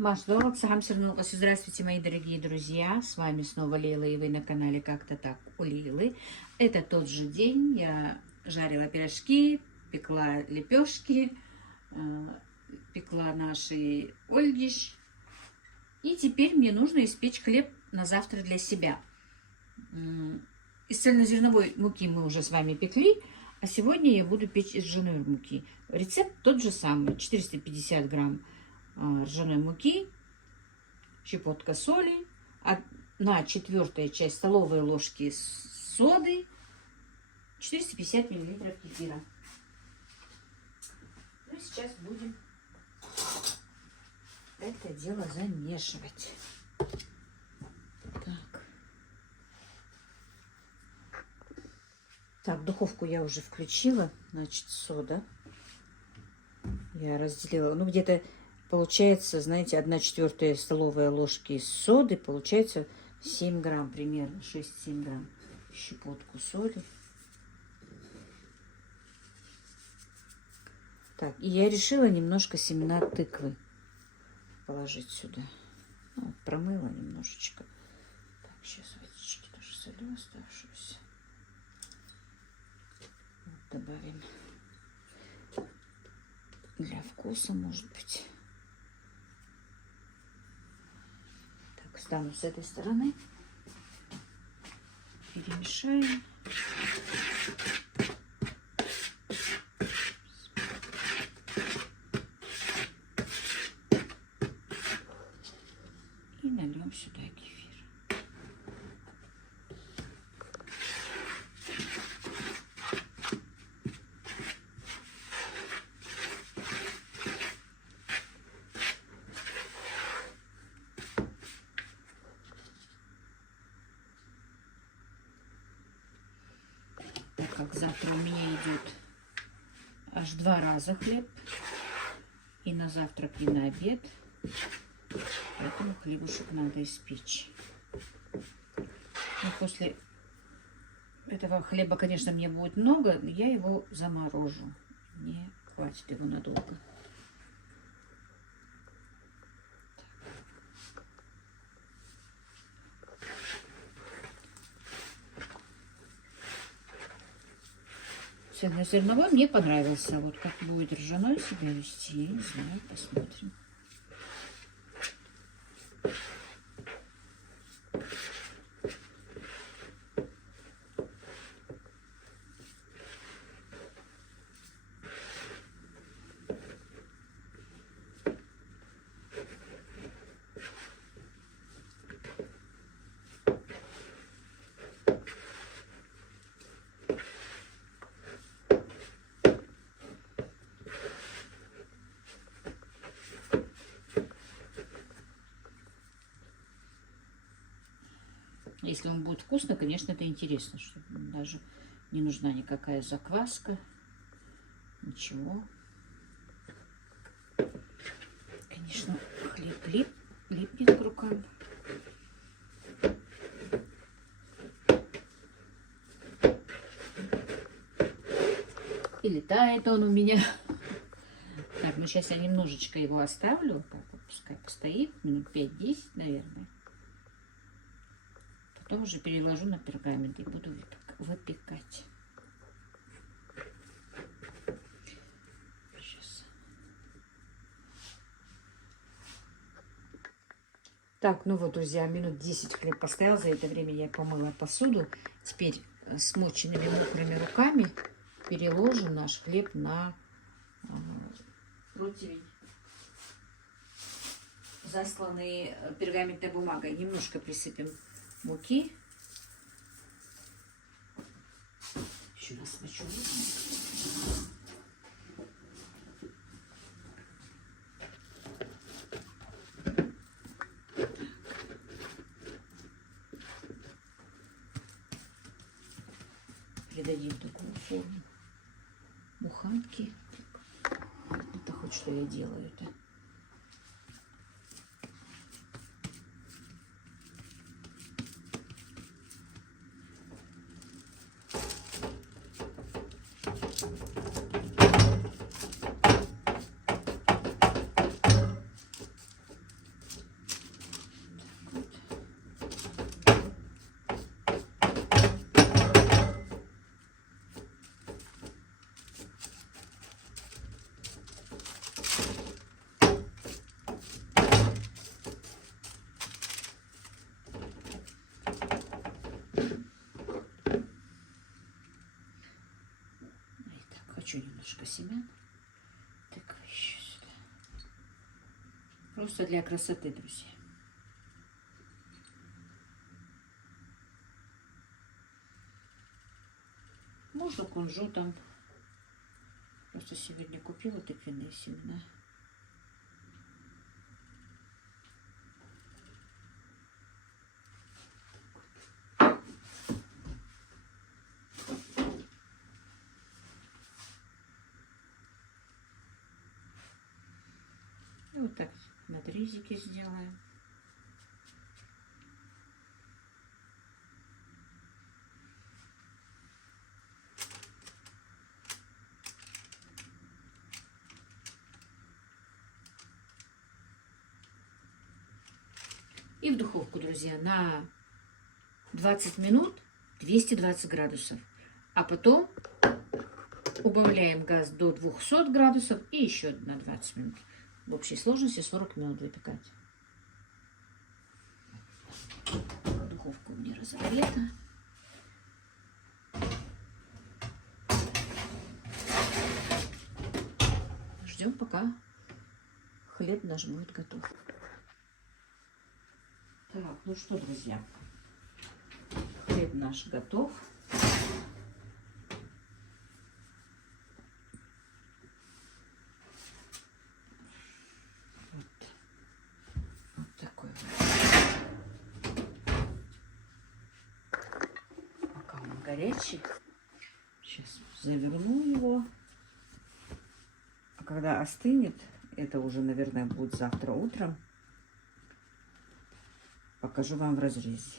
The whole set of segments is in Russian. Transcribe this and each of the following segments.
Здравствуйте, мои дорогие друзья. С вами снова Лейла, и вы на канале Как-то так у Лейлы. Это тот же день. Я жарила пирожки, пекла лепешки, пекла наши ольгиш. И теперь мне нужно испечь хлеб на завтра для себя. Из цельнозерновой муки мы уже с вами пекли, а сегодня я буду печь из ржаной муки. Рецепт тот же самый. 450 грамм ржаной муки, щепотка соли, 1/4 часть столовой ложки соды, 450 мл кефира. Ну и сейчас будем это дело замешивать. Так, духовку я уже включила, значит, сода. Я разделила, ну где-то получается, знаете, 1/4 столовой ложки соды, получается 7 грамм примерно, 6-7 грамм. Щепотку соли. Так, и я решила немножко семена тыквы положить сюда. Ну, промыла немножечко. Так, сейчас водички тоже солю оставшуюся. Вот, добавим для вкуса, может быть. Так, встану с этой стороны. Перемешаем. И нальем сюда кефир. Так как завтра у меня идет аж 2 раза хлеб. И на завтрак, и на обед. Поэтому хлебушек надо испечь. Но после этого хлеба, конечно, мне будет много, но я его заморожу. Не хватит его надолго. Цельнозерновой мне понравился. Вот как будет ржаной себя вести, я не знаю, посмотрим. Если он будет вкусно, конечно, это интересно, что даже не нужна никакая закваска, ничего. Конечно, хлеб липнет к рукам. И летает он у меня. Так, ну сейчас я немножечко его оставлю, так вот, пускай постоит, минут 5-10, наверное. Потом уже переложу на пергамент и буду выпекать. Сейчас. Так, ну вот, друзья, минут 10 хлеб поставил. За это время я помыла посуду. Теперь смоченными мокрыми руками переложим наш хлеб на противень, засланный пергаментной бумагой. Немножко присыпем муки. Еще раз смочу. Придадим такую форму буханки. Это хоть что я делаю это. немножко семян. Так, еще сюда. Просто для красоты, друзья. Можно кунжутом. Просто сегодня купила тыквенные семена. И вот так надрезики сделаем. И в духовку, друзья, на 20 минут 220 градусов. А потом убавляем газ до 200 градусов и еще на 20 минут. В общей сложности 40 минут выпекать. Духовка у меня разогрета. Ждем, пока хлеб наш будет готов. Так, ну что, друзья, хлеб наш готов. Вот такой вот. Пока он горячий. Сейчас заверну его. А когда остынет, это уже, наверное, будет завтра утром, покажу вам в разрезе.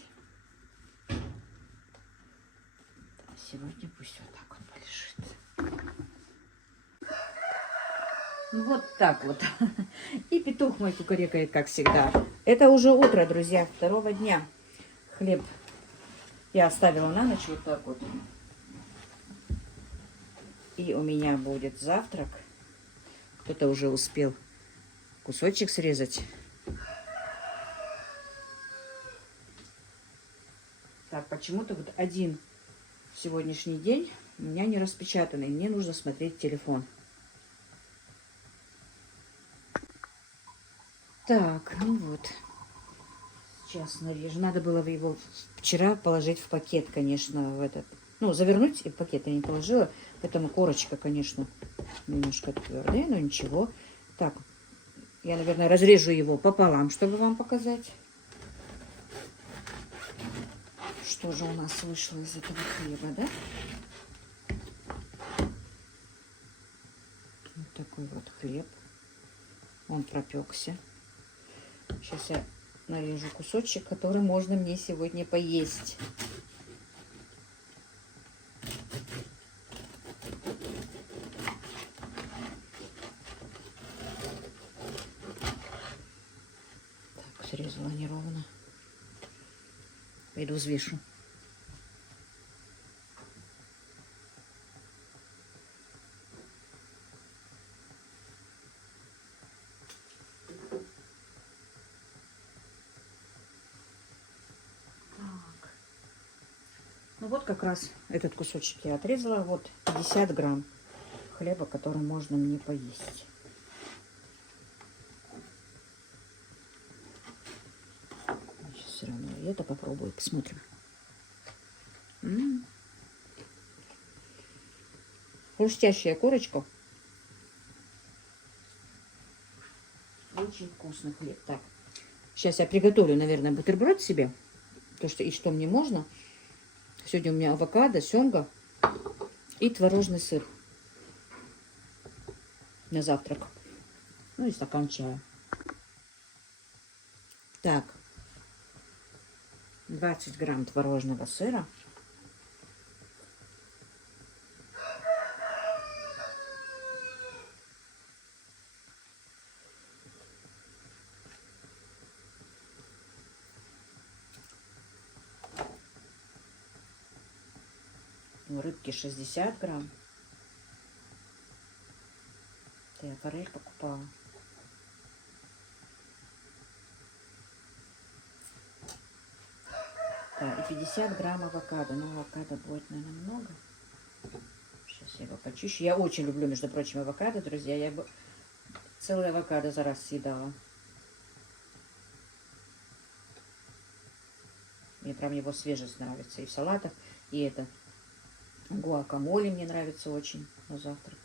Сегодня пусть вот так он полежит. Ну, вот так вот. И петух мой кукарекает, как всегда. Это уже утро, друзья, второго дня. Хлеб я оставила на ночь вот так вот. И у меня будет завтрак. Кто-то уже успел кусочек срезать. Так, почему-то вот один сегодняшний день у меня не распечатанный. Мне нужно смотреть телефон. Так, ну вот. Сейчас нарежу. Надо было его вчера положить в пакет, конечно, в этот. Ну, завернуть и в пакет я не положила. Поэтому корочка, конечно, немножко твердая, но ничего. Так, я, наверное, разрежу его пополам, чтобы вам показать. Что же у нас вышло из этого хлеба, да? Вот такой вот хлеб. Он пропекся. Сейчас я нарежу кусочек, который можно мне сегодня поесть. Так, срезала неровно. Пойду взвешу. Ну вот как раз этот кусочек я отрезала. Вот 50 грамм хлеба, который можно мне поесть. Сейчас все равно это попробую, посмотрим. Хрустящая корочка. Очень вкусный хлеб. Так, сейчас я приготовлю, наверное, бутерброд себе. То, что и что мне можно. Сегодня у меня авокадо, семга и творожный сыр на завтрак. Ну и стакан чая. Так, 20 грамм творожного сыра. Рыбки 60 грамм. Это я форель покупала. Да, и 50 грамм авокадо. Но авокадо будет, наверное, много. Сейчас Сейчас я его почищу. Я очень люблю, между прочим, авокадо, друзья. Я бы целый авокадо за раз съедала. Мне прям его свежесть нравится. И в салатах, и это гуакамоле мне нравится очень на завтрак.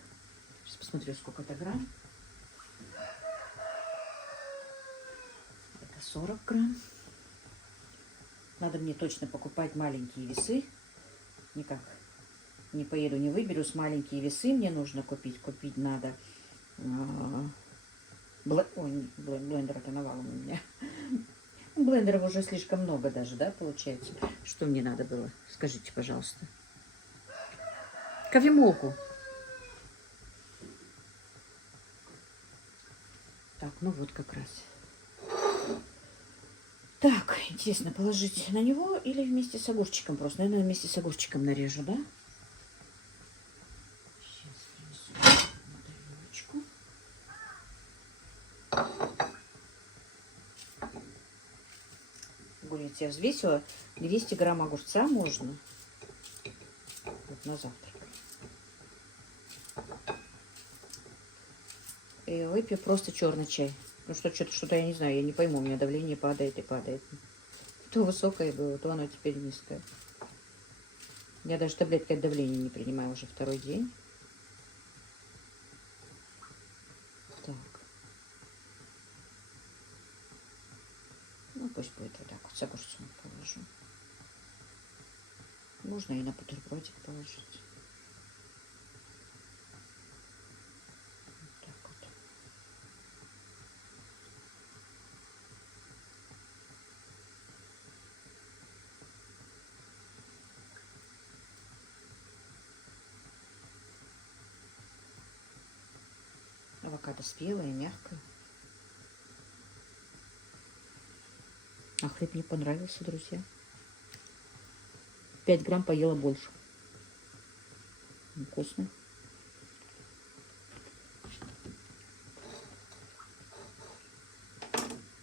Сейчас посмотрю, сколько это грамм. Это 40 грамм. Надо мне точно покупать маленькие весы. Никак не поеду, не выберусь. Маленькие весы мне нужно купить. Купить надо... Ой, блендер-то навалом у меня. Блендеров уже слишком много даже, да, получается? Что мне надо было? Скажите, пожалуйста. Кофемолку. Так, ну вот как раз. Так, интересно, положить на него или вместе с огурчиком? Просто, наверное, вместе с огурчиком нарежу, да? Сейчас принесу тарелочку. Говорите, я взвесила 200 грамм огурца можно. Вот на завтрак. И выпью просто черный чай. Ну что-то я не знаю, я не пойму, у меня давление падает и падает. То высокое было, то оно теперь низкое. Я даже таблетки от давления не принимаю уже второй день. Так. Ну пусть будет вот так вот, с огурцом положу. Можно и на бутербродик положить. Вот так вот. Авокадо спелое, мягкое. А хлеб мне понравился, друзья. 5 грамм поела больше. Вкусно.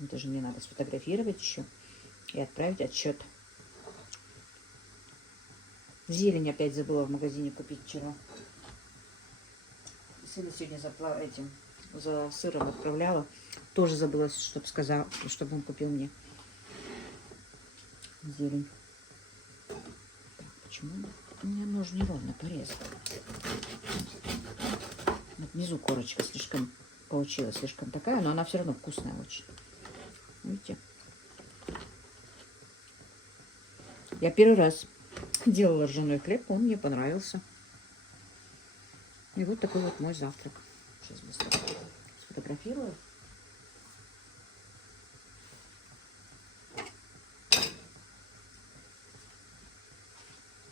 Это же мне надо сфотографировать еще и отправить отчет. Зелень опять забыла в магазине купить вчера. Сына сегодня за сыром отправляла. Тоже забыла, чтобы он купил мне зелень. Так, почему у меня нож неровно порезал? Вот внизу корочка получилась слишком такая, но она все равно вкусная очень. Видите? Я первый раз делала ржаной хлеб, он мне понравился. И вот такой вот мой завтрак. Сейчас быстро сфотографирую.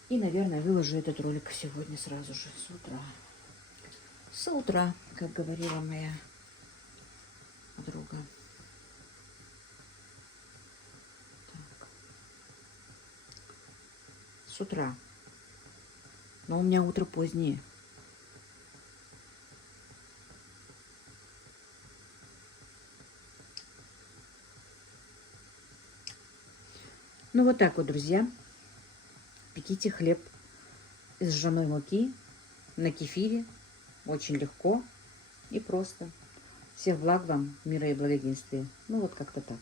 И, наверное, выложу этот ролик сегодня сразу же, с утра. С утра, как говорила моя подруга. Так. С утра. Но у меня утро позднее. Ну, вот так вот, друзья. Пеките хлеб из ржаной муки на кефире. Очень легко и просто. Всех благ вам, мира и благоденствия. Ну, вот как-то так.